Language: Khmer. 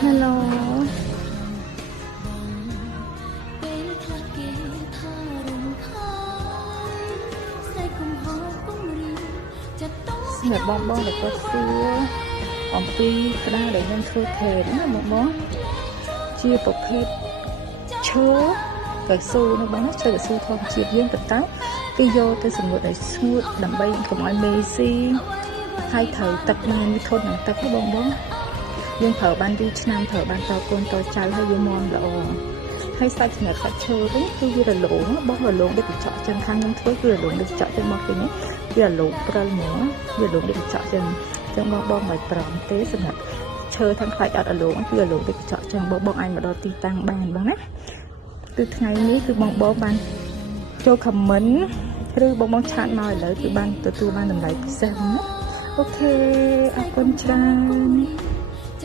Hello សម្រាប់បងដែលគាត់សួរអំពីក្តារដែលខ្ញុំធ្វើថេនណាបងជាប្រភេទឈើកៅស៊ូណាបងណាឈើកៅស៊ូធម្មជាតិយើងប៉ុន្តែគេយកទៅសម្ងួតឲ្យស្ងួតដើម្បីកុំឲ្យមេស៊ីហើយត្រូវទឹកមានធន់នឹងទឹកណាបងយើងប្រើបានយូរឆ្នាំប្រើបានតកូនតចៅហើយវាមាំល្អហើយសាច់សម្រាប់សាច់ឈើវិញគឺវារលោងបងរលោងដូចកញ្ចក់ចឹងខាងខ្ញុំធ្វើគឺរលោងដូចកញ្ចក់ចឹងមកឃើញទេវារលោងព្រិលហ្មងវារលោងដូចកញ្ចក់ចឹងបងមិនប្រំទេសម្រាប់ឈើទាំងខ្លាច់អត់រលោងគឺរលោងដូចកញ្ចក់ចឹងបងអាចមកដល់ទីតាំងបានបងណាគឺថ្ងៃនេះគឺបងបានចូល comment ឬបងឆាតមកឥឡូវគឺបានទទួលបានតម្លៃពិសេសណាអូខេអរគុណច្រើន